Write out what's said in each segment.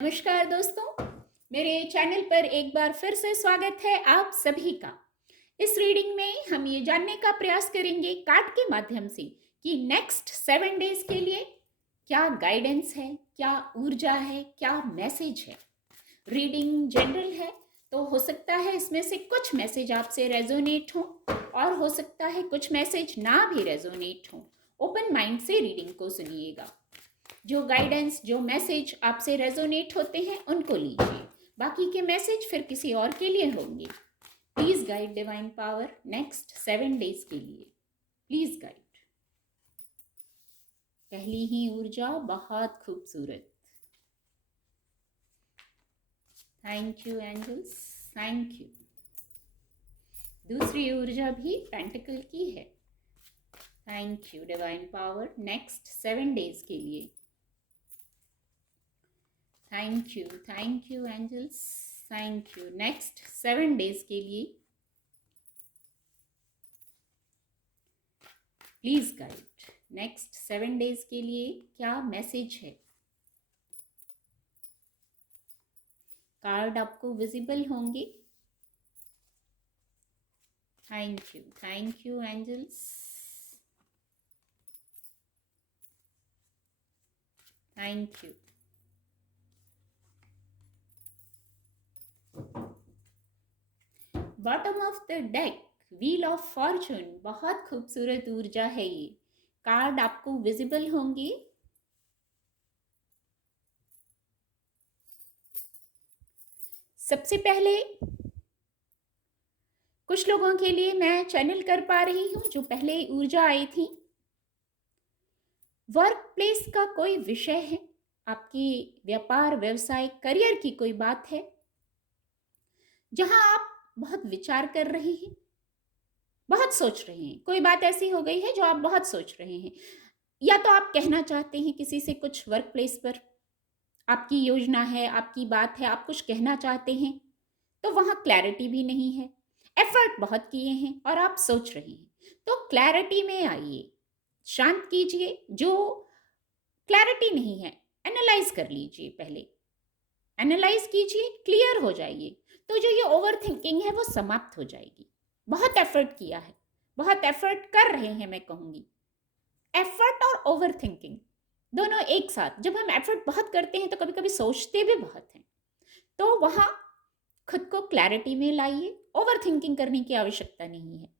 नमस्कार दोस्तों, मेरे चैनल पर एक बार फिर से स्वागत है आप सभी का। इस रीडिंग में हम ये जानने का प्रयास करेंगे कार्ड के माध्यम से कि नेक्स्ट 7 डेज के लिए क्या गाइडेंस है, क्या ऊर्जा है, क्या मैसेज है। रीडिंग जनरल है तो हो सकता है इसमें से कुछ मैसेज आपसे रेजोनेट हो और हो सकता है कुछ मैसेज ना भी रेजोनेट हो। ओपन माइंड से रीडिंग को सुनिएगा। जो गाइडेंस, जो मैसेज आपसे रेजोनेट होते हैं उनको लीजिए, बाकी के मैसेज फिर किसी और के लिए होंगे। Please guide divine power next 7 days के लिए, प्लीज गाइड। पहली ही ऊर्जा बहुत खूबसूरत। Thank you angels, thank you. दूसरी ऊर्जा भी पेंटिकल की है। Thank you divine power next 7 days के लिए। Thank you angels, thank you. Next 7 days के लिए प्लीज गाइड। नेक्स्ट 7 डेज के लिए क्या मैसेज है। कार्ड आपको विजिबल होंगे। Thank you angels, thank you. Bottom of the deck wheel of fortune, बहुत खूबसूरत ऊर्जा है ये। कार्ड आपको विजिबल होंगे। सबसे पहले कुछ लोगों के लिए मैं चैनल कर पा रही हूं जो पहले ऊर्जा आई थी। वर्क प्लेस का कोई विषय है, आपकी व्यापार, व्यवसाय, करियर की कोई बात है जहां आप बहुत विचार कर रहे हैं, बहुत सोच रहे हैं। कोई बात ऐसी हो गई है जो आप बहुत सोच रहे हैं, या तो आप कहना चाहते हैं किसी से कुछ वर्क प्लेस पर, आपकी योजना है, आपकी बात है, आप कुछ कहना चाहते हैं, तो वहां क्लैरिटी भी नहीं है। एफर्ट बहुत किए हैं और आप सोच रहे हैं, तो क्लैरिटी में आइए। शांत कीजिए, जो क्लैरिटी नहीं है एनालाइज कर लीजिए, पहले एनालाइज कीजिए, क्लियर हो जाइए, तो जो ये ओवर थिंकिंग है वो समाप्त हो जाएगी। बहुत एफर्ट किया है, बहुत एफर्ट कर रहे हैं, मैं कहूंगी एफर्ट और ओवर थिंकिंग दोनों एक साथ। जब हम एफर्ट बहुत करते हैं तो कभी कभी सोचते भी बहुत हैं, तो वहां खुद को क्लैरिटी में लाइए। ओवर थिंकिंग करने की आवश्यकता नहीं है।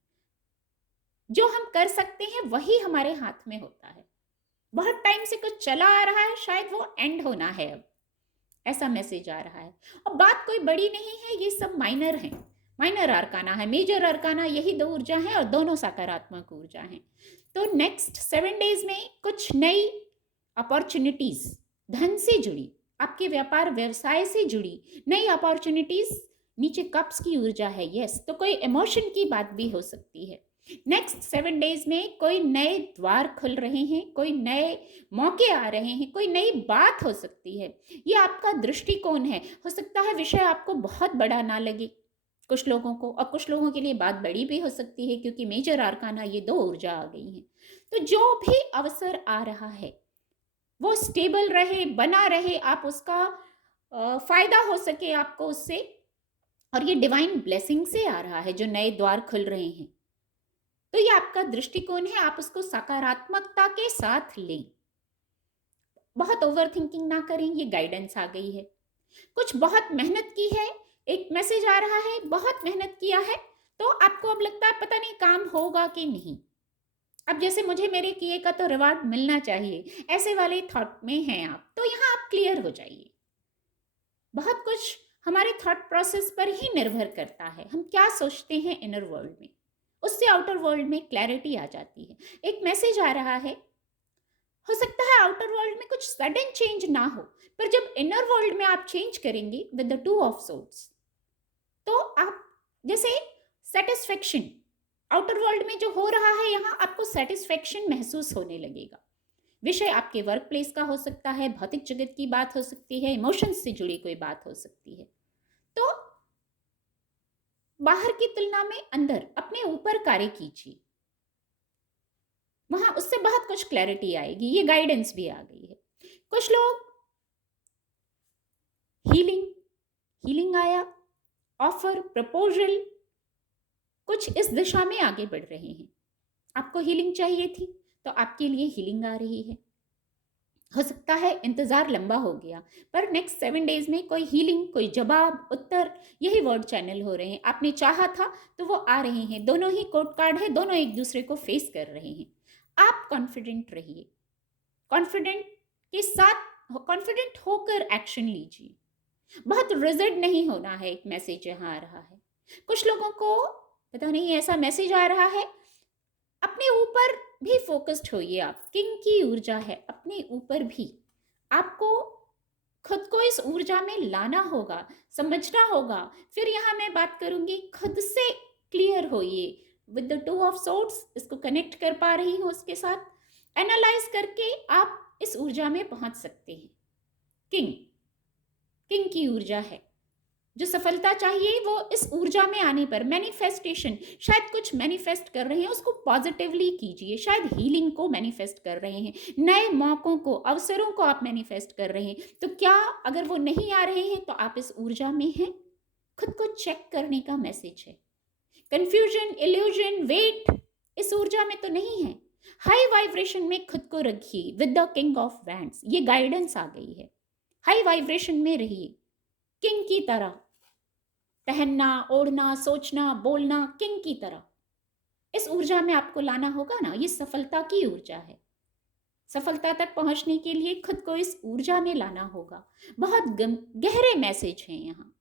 जो हम कर सकते हैं वही हमारे हाथ में होता है। बहुत टाइम से कुछ चला आ रहा है, शायद वो एंड होना है अब, ऐसा मैसेज आ रहा है। और बात कोई बड़ी नहीं है, ये सब माइनर है। माइनर अरकाना है, मेजर अरकाना, यही दो ऊर्जा हैं और दोनों सकारात्मक ऊर्जा हैं। तो नेक्स्ट 7 डेज में कुछ नई अपॉर्चुनिटीज, धन से जुड़ी, आपके व्यापार व्यवसाय से जुड़ी नई अपॉर्चुनिटीज। नीचे कप्स की ऊर्जा है, यस, तो कोई इमोशन की बात भी हो सकती है। नेक्स्ट 7 डेज में कोई नए द्वार खुल रहे हैं, कोई नए मौके आ रहे हैं, कोई नई बात हो सकती है। ये आपका दृष्टिकोण है। हो सकता है विषय आपको बहुत बड़ा ना लगे कुछ लोगों को, और कुछ लोगों के लिए बात बड़ी भी हो सकती है, क्योंकि मेजर आर्काना ये दो ऊर्जा आ गई हैं। तो जो भी अवसर आ रहा है वो स्टेबल रहे, बना रहे, आप उसका फायदा हो सके आपको उससे। और ये डिवाइन ब्लेसिंग से आ रहा है, जो नए द्वार खुल रहे हैं। तो ये आपका दृष्टिकोण है, आप उसको सकारात्मकता के साथ लें। बहुत ओवर थिंकिंग ना करें, ये गाइडेंस आ गई है। कुछ बहुत मेहनत की है, एक मैसेज आ रहा है, बहुत मेहनत किया है, तो आपको अब लगता है पता नहीं काम होगा कि नहीं। अब जैसे मुझे मेरे किए का तो रिवार्ड मिलना चाहिए, ऐसे वाले थॉट में हैं आप, तो यहाँ आप क्लियर हो जाइए। बहुत कुछ हमारे थॉट प्रोसेस पर ही निर्भर करता है, हम क्या सोचते हैं इनर वर्ल्ड में, उससे आउटर वर्ल्ड में क्लैरिटी आ जाती है। एक मैसेज आ रहा है, हो सकता है आउटर वर्ल्ड में कुछ सडन चेंज ना हो, पर जब इनर वर्ल्ड में आप चेंज करेंगे विद द 2 ऑफ सोर्ड्स, तो आप जैसे सेटिस्फेक्शन, आउटर वर्ल्ड में जो हो रहा है यहाँ आपको सेटिस्फेक्शन महसूस होने लगेगा। विषय आपके वर्क प्लेस का हो सकता है, भौतिक जगत की बात हो सकती है, इमोशंस से जुड़ी कोई बात हो सकती है। तो बाहर की तुलना में अंदर अपने ऊपर कार्य कीजिए, वहां उससे बहुत कुछ क्लैरिटी आएगी। ये गाइडेंस भी आ गई है। कुछ लोग हीलिंग आया, ऑफर, प्रपोजल, कुछ इस दिशा में आगे बढ़ रहे हैं। आपको हीलिंग चाहिए थी तो आपके लिए हीलिंग आ रही है। हो सकता है इंतज़ार लंबा हो गया, पर नेक्स्ट 7 डेज में कोई हीलिंग, कोई जवाब, उत्तर, यही वर्ड चैनल हो रहे हैं। आपने चाहा था तो वो आ रहे हैं। दोनों ही कोर्ट कार्ड है, दोनों एक दूसरे को फेस कर रहे हैं। आप कॉन्फिडेंट रहिए, कॉन्फिडेंट के साथ, कॉन्फिडेंट होकर एक्शन लीजिए। बहुत रिजिड नहीं होना है। एक मैसेज यहाँ आ रहा है, कुछ लोगों को पता नहीं ऐसा मैसेज आ रहा है, अपने ऊपर भी फोकस्ड होइए। आप किंग की ऊर्जा है, अपने ऊपर भी आपको खुद को इस ऊर्जा में लाना होगा, समझना होगा। फिर यहाँ मैं बात करूंगी, खुद से क्लियर होइए विद द 2 ऑफ सोर्ड्स। इसको कनेक्ट कर पा रही हूँ उसके साथ। एनालाइज करके आप इस ऊर्जा में पहुंच सकते हैं। किंग, किंग की ऊर्जा है। जो सफलता चाहिए वो इस ऊर्जा में आने पर, मैनिफेस्टेशन, शायद कुछ मैनिफेस्ट कर रहे हैं, उसको पॉजिटिवली कीजिए। शायद हीलिंग को मैनिफेस्ट कर रहे हैं, नए मौकों को, अवसरों को आप मैनिफेस्ट कर रहे हैं। तो क्या अगर वो नहीं आ रहे हैं तो आप इस ऊर्जा में हैं? खुद को चेक करने का मैसेज है। कंफ्यूजन, इल्यूजन, वेट इस ऊर्जा में तो नहीं है। हाई वाइब्रेशन में खुद को रखिए with the king of wands. ये गाइडेंस आ गई है। हाई वाइब्रेशन में रहिए, किंग की तरह पहनना, ओढ़ना, सोचना, बोलना किंग की तरह। इस ऊर्जा में आपको लाना होगा ना। ये सफलता की ऊर्जा है। सफलता तक पहुंचने के लिए खुद को इस ऊर्जा में लाना होगा। बहुत गहरे मैसेज हैं यहाँ।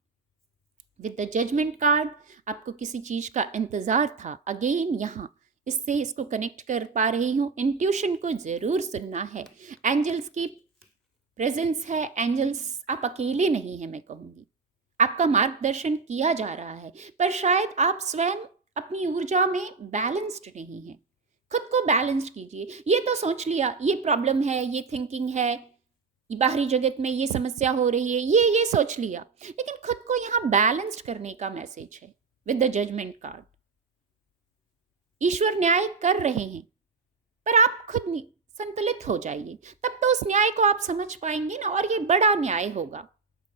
विद द जजमेंट कार्ड आपको किसी चीज का इंतजार था। अगेन यहाँ इससे इसको कनेक्ट कर पा रही हूँ। इंट्यूशन को जरूर सुनना है। एंजल्स की प्रेजेंस है। एंजल्स, आप अकेले नहीं है, मैं कहूँगी आपका मार्गदर्शन किया जा रहा है। पर शायद आप स्वयं अपनी ऊर्जा में बैलेंस्ड नहीं है। खुद को बैलेंस्ड कीजिए। ये तो सोच लिया ये प्रॉब्लम है, ये थिंकिंग है, ये बाहरी जगत में ये समस्या हो रही है, ये सोच लिया, लेकिन खुद को यहाँ बैलेंस्ड करने का मैसेज है विद द जजमेंट कार्ड। ईश्वर न्याय कर रहे हैं, पर आप खुद संतुलित हो जाइए, तब तो उस न्याय को आप समझ पाएंगे ना। और ये बड़ा न्याय होगा।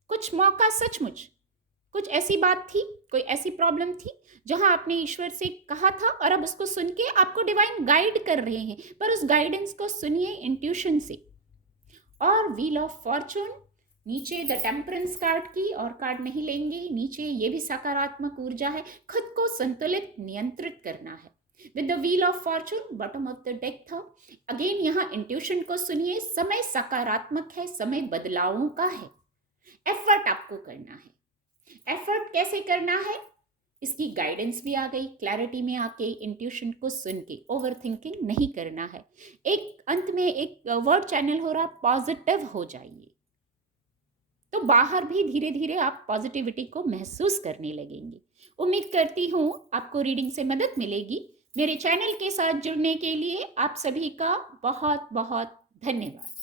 कुछ मौका, सचमुच कुछ ऐसी बात थी, कोई ऐसी प्रॉब्लम थी जहां आपने ईश्वर से कहा था और अब उसको सुन के आपको डिवाइन गाइड कर रहे हैं। पर उस गाइडेंस को सुनिए इंट्यूशन से। और व्हील ऑफ फॉर्चून नीचे, द टेम्परेंस कार्ड की और कार्ड नहीं लेंगे नीचे। ये भी सकारात्मक ऊर्जा है। खुद को संतुलित, नियंत्रित करना है। With the wheel of Fortune bottom of the deck था। अगेन यहाँ इंट्यूशन को सुनिए। समय सकारात्मक है, समय बदलावों का है। एफर्ट आपको करना है। एफर्ट कैसे करना है, इसकी गाइडेंस भी आ गई। क्लैरिटी में आके इंट्यूशन को सुन के ओवर थिंकिंग नहीं करना है। एक अंत में एक वर्ड चैनल हो रहा, पॉजिटिव हो जाइए। तो बाहर भी धीरे धीरे आप पॉजिटिविटी को महसूस करने लगेंगे। उम्मीद करती हूँ आपको रीडिंग से मदद मिलेगी। मेरे चैनल के साथ जुड़ने के लिए आप सभी का बहुत बहुत धन्यवाद।